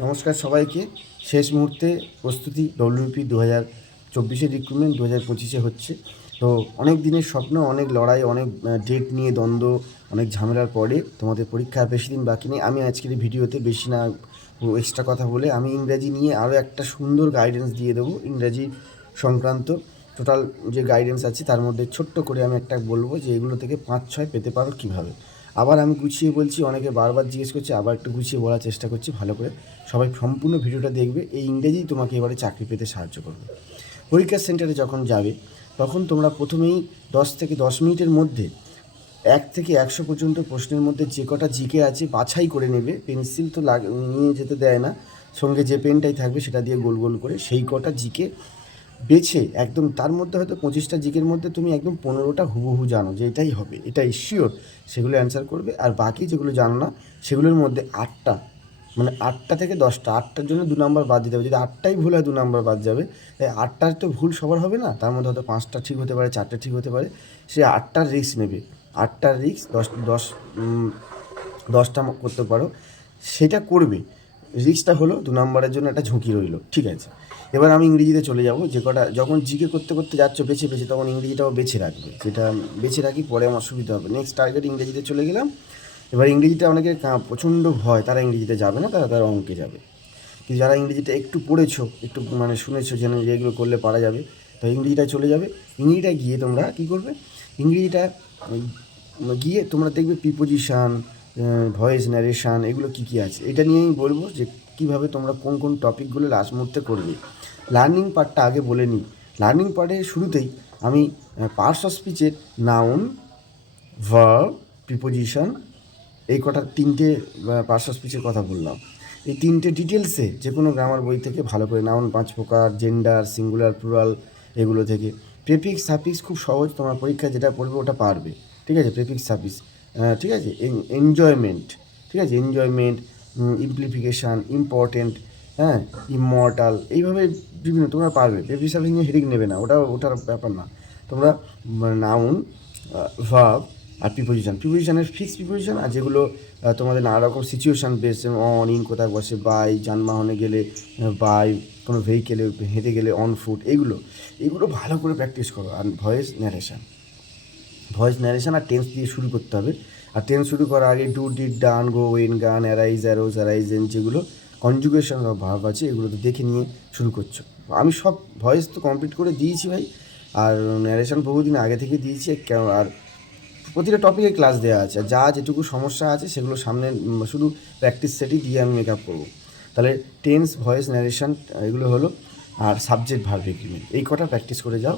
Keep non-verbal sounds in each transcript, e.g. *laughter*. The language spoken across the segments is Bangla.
নমস্কার সবাইকে। শেষ মুহূর্তে প্রস্তুতি ডব্লিউপি দু হাজার চব্বিশে রিক্রুটমেন্ট দু হাজার পঁচিশে হচ্ছে। তো অনেক দিনের স্বপ্ন, অনেক লড়াই, অনেক ডেট নিয়ে দ্বন্দ্ব, অনেক ঝামেলার পরে তোমাদের পরীক্ষার বেশি দিন বাকি নেই। আমি আজকের ভিডিওতে বেশি না এক্সট্রা কথা বলে আমি ইংরাজি নিয়ে আরও একটা সুন্দর গাইডেন্স দিয়ে দেবো ইংরাজি সংক্রান্ত। টোটাল যে গাইডেন্স আছে তার মধ্যে ছোট্ট করে আমি একটা বলব যে এগুলো থেকে পাঁচ ছয় পেতে পারো কীভাবে। আবার আমি গুছিয়ে বলছি, অনেকে বারবার জিজ্ঞেস করছে, আবার একটু গুছিয়ে বলার চেষ্টা করছি, ভালো করে। সবাই সম্পূর্ণ ভিডিওটা দেখবে, এই ইংরেজি তোমাকে এবারে চাকরি পেতে সাহায্য করবে। পরীক্ষা সেন্টারে যখন যাবে, তখন তোমরা প্রথমেই দশ থেকে দশ মিনিটের মধ্যে, এক থেকে একশো পর্যন্ত প্রশ্নের মধ্যে যে কটা জিকে আছে বাছাই করে নেবে। পেন্সিল তো নিয়ে যেতে দেয় না, সঙ্গে যে পেনটাই থাকবে সেটা দিয়ে গোল গোল করে সেই কটা জিকে বেছে একদম তার মধ্যে হয়তো পঁচিশটা জিকের মধ্যে তুমি একদম পনেরোটা হুবহু জানো যে এটাই হবে, এটাই শিওর সেগুলো অ্যান্সার করবে। আর বাকি যেগুলো জানো না, সেগুলোর মধ্যে আটটা মানে আটটা থেকে দশটা, আটটার জন্য দু নম্বর বাদ দিতে হবে। যদি আটটাই ভুল হয় দু নম্বর বাদ যাবে, তাই আটটার তো ভুল সবার হবে না, তার মধ্যে হয়তো পাঁচটা ঠিক হতে পারে, চারটে ঠিক হতে পারে, সে আটটার রিস্ক নেবে। আটটার রিস্ক দশ দশ দশটা করতে পারো, সেটা করবে। রিস্কটা হলো দু নম্বরের জন্য একটা ঝুঁকি রইল, ঠিক আছে? এবার আমি ইংরেজিতে চলে যাব, যে কটা, যখন জিকে করতে করতে যাচ্ছ বেছে বেছে, তখন ইংরেজিটাও বেছে রাখবে। যেটা বেছে রাখি, পরে আমার সুবিধা হবে। নেক্সট টার্গেট ইংরেজিতে চলে গেলাম। এবার ইংরেজিটা অনেকের কা- প্রচণ্ড ভয়, তারা ইংরেজিতে যাবে না, তারা তারা অঙ্কে যাবে। কিন্তু যারা ইংরেজিটা একটু পড়েছো, একটু মানে শুনেছো যেন এগুলো করলে পারা যাবে তো ইংরেজিটা চলে যাবে। ইংরেজিটা গিয়ে তোমরা কী করবে? ইংরেজিটা গিয়ে তোমরা দেখবে প্রিপোজিশান ভয়েস ন্যারেশান এগুলো কী কী আছে? এটা নিয়ে আমি বলব যে কীভাবে তোমরা কোন কোন টপিকগুলো লাস্ট মুহূর্তে করবে। লার্নিং পার্টটা আগে বলে নিই। লার্নিং পার্টের শুরুতেই আমি পার্টস অফ স্পিচের নাউন ভার্ব প্রিপোজিশন এই কটা তিনটে পার্টস অফ স্পিচের কথা বললাম। এই তিনটে ডিটেলসে যে কোনো গ্রামার বই থেকে ভালো করে নাউন পাঁচ প্রকার জেন্ডার সিঙ্গুলার প্লুরাল এগুলো থেকে। প্রেফিক্স সাফিক্স খুব সহজ তোমার পরীক্ষায় যেটা পড়বে ওটা পারবে। ঠিক আছে? প্রেফিক্স সাফিক্স ঠিক আছে? এনজয়মেন্ট ঠিক আছে? এনজয়মেন্ট ইমপ্লিফিকেশান ইম্পর্টেন্ট হ্যাঁ? ইমর্টাল এইভাবে বিভিন্ন, তোমরা পারবে। প্রেফিক্স সাফিক্স নিয়ে হেডিং নেবে না ওটা ওটার ব্যাপার না। তোমরা নাউন ভাব আর প্রিপোজিশন প্রিপোজিশনের ফিক্স প্রিপোজিশন আর যেগুলো তোমাদের নানা রকম সিচুয়েশান বেস অন ইন কোথায় বসে বাই যানবাহনে গেলে বাই কোনো ভেহিকেলে হেঁটে গেলে অন ফুট এগুলো। এগুলো ভালো করে প্র্যাকটিস করো। আর ভয়েস ন্যারেশন ভয়েস ন্যারেশন আর টেন্স দিয়ে শুরু করতে হবে। আর টেন্স শুরু করার আগে do did done go went gone arise arose arisen যেগুলো কনজুগেশন ভাব আছে, এগুলো তো দেখে নিয়ে শুরু করছ। আমি সব ভয়েস তো কমপ্লিট করে দিয়েছি ভাই। আর ন্যারেশন বহুদিন আগে থেকে দিয়েছি। আর প্রতিটা টপিকে ক্লাস দেওয়া আছে। আর যা যেটুকু সমস্যা আছে, সেগুলো সামনে শুধু প্র্যাকটিস সেটই দিয়ে আমি মেকআপ করব। তাহলে টেন্স ভয়েস ন্যারেশন এগুলো হলো। আর সাবজেক্ট ভার্ব এগ্রিমেন্ট এই কটা প্র্যাকটিস করে যাও।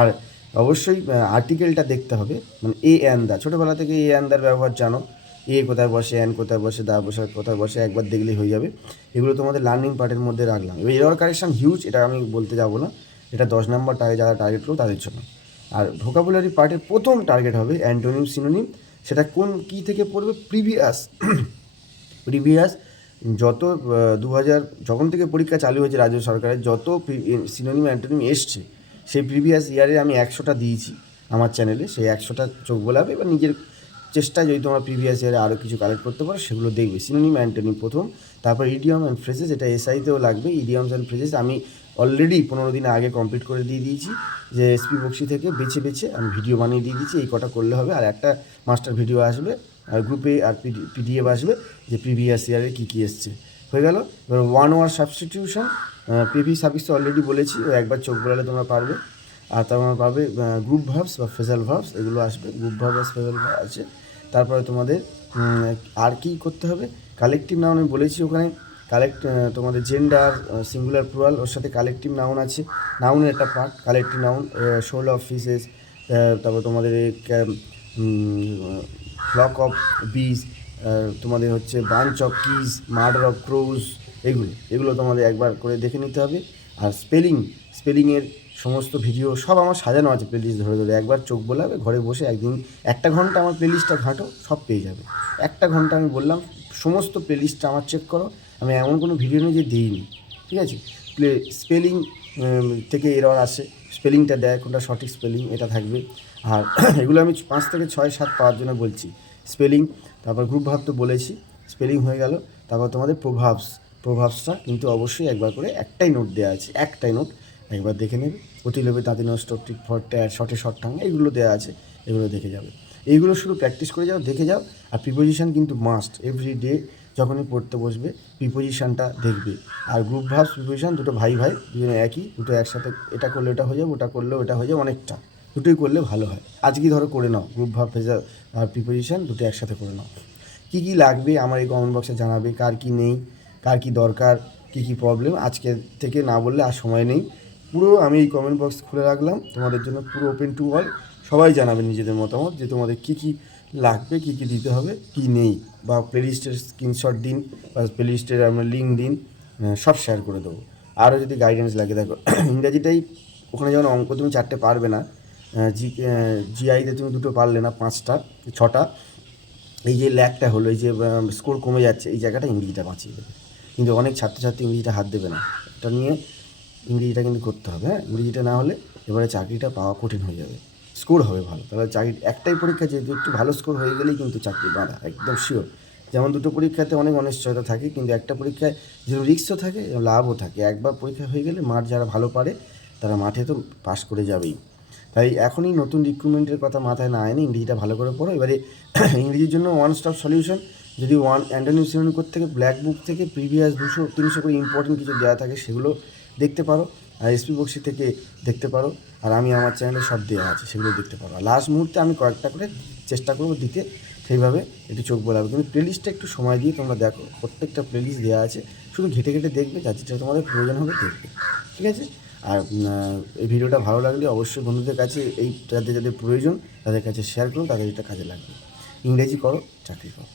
আর অবশ্যই আর্টিকেলটা দেখতে হবে। মানে এ অ্যান দা ছোটোবেলা থেকে এ অ্যান দার ব্যবহার জানো। এ কোথায় বসে অ্যান কোথায় বসে দা বসে, কোথায় বসে, একবার দেখলেই হয়ে যাবে। এগুলো তোমাদের লার্নিং পার্টের মধ্যে রাখলাম। এবার এরর কারেকশন হিউজ এটা আমি বলতে যাব না। এটা দশ নম্বর টার্গেট যারা টার্গেট করো তাদের জন্য। আর ভোকাবুলারি পার্টের প্রথম টার্গেট হবে অ্যান্টোনিম সিনোনিম সেটা কোন কী থেকে পড়বে? প্রিভিয়াস প্রিভিয়াস *coughs* যত দু হাজার যখন থেকে পরীক্ষা চালু হয়েছে রাজ্য সরকারের, যত সিনোনিম অ্যান্টোনিম এসছে সেই প্রিভিয়াস ইয়ারে আমি একশোটা দিয়েছি আমার চ্যানেলে সেই একশোটা চোখ বোলাবে এবার নিজের চেষ্টায় যদি তোমরা প্রিভিয়াস ইয়ারে আরও কিছু কালেক্ট করতে পারো, সেগুলো দেখবে। সিনোনিম অ্যান্টোনিম প্রথম। তারপর ইডিয়াম অ্যান্ড ফ্রেজেস এটা এসআইতেও লাগবে। ইডিয়মস অ্যান্ড ফ্রেজেস আমি অলরেডি পনেরো দিন আগে কমপ্লিট করে দিয়ে দিয়েছি। যে এসপি বক্সি থেকে বেছে বেছে আমি ভিডিও বানিয়ে দিয়ে দিয়েছি। এই কটা করলে হবে। আর একটা মাস্টার ভিডিও আসবে। আর গ্রুপে আর পিডিএফ আসবে যে প্রিভিয়াস ইয়ারে কী কী এসছে। হয়ে গেল। এবার one word substitution PV service তো অলরেডি বলেছি একবার চোখ বোলালে তোমরা পারবে। আর তোমরা পাবে গ্রুপ ভার্বস বা ফেজাল ভার্বস এগুলো আসবে। গ্রুপ ভার্ব ফেজাল ভার্ব আছে। তারপরে তোমাদের আর কি করতে হবে? কালেকটিভ নাউন আমি বলেছি ওখানে। কালেক্ট তোমাদের জেন্ডার সিঙ্গুলার প্লুরাল ওর সাথে কালেকটিভ নাউন আছে। নাউনের একটা part collective noun shoal of fishes তারপর তোমাদের ফ্লক অফ বিজ তোমাদের হচ্ছে bunch of keys murder of crows, এগুলো এগুলো তোমাদের একবার করে দেখে নিতে হবে। আর স্পেলিং, স্পেলিংয়ের সমস্ত ভিডিও সব আমার সাজানো আছে প্লেলিস্ট ধরে ধরে। একবার চোখ বোলাবে, ঘরে বসে একদিন একটা ঘণ্টা আমার প্লেলিস্টটা ঘাঁটো, সব পেয়ে যাবে। একটা ঘণ্টা আমি বললাম, সমস্ত প্লেলিস্টটা আমার চেক করো, আমি এমন কোনো ভিডিও নেই যে দিইনি, ঠিক আছে? প্লে, স্পেলিং থেকে এরর আসে, স্পেলিংটা দেয়, কোনটা সঠিক স্পেলিং, এটা থাকবে। আর *clears throat* এগুলো আমি পাঁচ থেকে ছয়, সাত পাওয়ার জন্য বলছি। স্পেলিং তারপর গ্রুপ ভাব তো বলেছি স্পেলিং হয়ে গেল, তারপর তোমাদের প্রভাবস, প্রভাবসটা কিন্তু অবশ্যই একবার করে একটাই নোট দেওয়া আছে, একটাই নোট একবার দেখে নেবে। অতি লোভে তাঁতি নষ্ট, টিক ফর ট্যার শর্টে শর্ট টাং এইগুলো দেওয়া আছে, এগুলো দেখে যাবে। এইগুলো শুধু প্র্যাকটিস করে যাও, দেখে যাও, আর প্রিপোজিশান কিন্তু মাস্ট এভরি ডে যখনই পড়তে বসবে প্রিপোজিশানটা দেখবে। আর গ্রুপ ভার্বস প্রিপোজিশন দুটো ভাই ভাই, দুজনে একই, দুটো একসাথে এটা করলে ওটা হয়ে যাবে, ওটা করলেও ওটা হয়ে যাবে অনেকটা। দুটোই করলে ভালো হয়। আজকে ধরো করে নাও গ্রুপ ভাব ফেজার আর প্রিপারেশান দুটো একসাথে করে নাও। কী কী লাগবে আমার এই কমেন্ট বক্সে জানাবে, কার কি নেই, কার কি দরকার, কী কী প্রবলেম আজকে থেকে না বললে আর সময় নেই। পুরো আমি এই কমেন্ট বক্স খুলে রাখলাম, তোমাদের জন্য পুরো ওপেন টু অল সবাই জানাবে নিজেদের মতামত যে তোমাদের কী কী লাগবে, কী কী দিতে হবে, কী নেই। বা প্লেলিস্টের স্ক্রিনশট দিন, বা প্লেলিস্টের আমরা লিঙ্ক দিন সব শেয়ার করে দেবো। আরও যদি গাইডেন্স লাগে, দেখো, ইংরাজিটাই ওখানে যেমন অঙ্ক তুমি চারটে পারবে না জি জিআইতে তুমি দুটো পারলে না, পাঁচটা, ছটা। এই যে ল্যাকটা হলো, এই যে স্কোর কমে যাচ্ছে, এই জায়গাটা ইংরেজিটা বাঁচিয়ে দেবে। কিন্তু অনেক ছাত্রছাত্রী ইংরেজিটা হাত দেবে না। এটা নিয়ে ইংরেজিটা কিন্তু করতে হবে হ্যাঁ? ইংরেজিটা না হলে এবারে চাকরিটা পাওয়া কঠিন হয়ে যাবে। স্কোর হবে ভালো। তাহলে চাকরি, একটাই পরীক্ষা যেহেতু একটু ভালো স্কোর হয়ে গেলেই কিন্তু চাকরি বাঁধা, একদম শিওর যেমন দুটো পরীক্ষাতে অনেক অনিশ্চয়তা থাকে, কিন্তু একটা পরীক্ষায় যেরকম রিক্সও থাকে, লাভও থাকে। একবার পরীক্ষা হয়ে গেলে মাঠ যারা ভালো পারে, তারা মাঠে তো পাশ করে যাবেই। তাই এখনই নতুন রিক্রুটমেন্টের কথা মাথায় না এনে ইংরেজিটা ভালো করে পড়ো। এবারে *coughs* ইংরেজির জন্য ওয়ান স্টপ সলিউশন যদি ওয়ান অ্যান্টনি সিনোনিকোর থেকে ব্ল্যাক বুক থেকে প্রিভিয়াস দুশো, তিনশো করে ইম্পর্টেন্ট কিছু দেওয়া থাকে সেগুলো দেখতে পারো। আর এসপি বক্সি থেকে দেখতে পারো। আর আমি আমার চ্যানেলে সব দেওয়া আছে, সেগুলো দেখতে পারো। আর লাস্ট মুহূর্তে আমি কয়েকটা করে চেষ্টা করব দিতে, সেইভাবে একটু চোখ বোলাবে। কিন্তু প্লেলিস্টটা একটু সময় দিয়ে তোমরা দেখো, প্রত্যেকটা প্লেলিস্ট দেওয়া আছে। শুধু ঘেটে ঘেটে দেখবে যা যেটা তোমাদের প্রয়োজন হবে দেখবে। ঠিক আছে? আর এই ভিডিওটা ভালো লাগলে অবশ্যই বন্ধুদের কাছে এই, যাদের যাদের প্রয়োজন তাদের কাছে শেয়ার করুন, তাদের এটা কাজে লাগবে। ইংরেজি করো, চাকরি করো।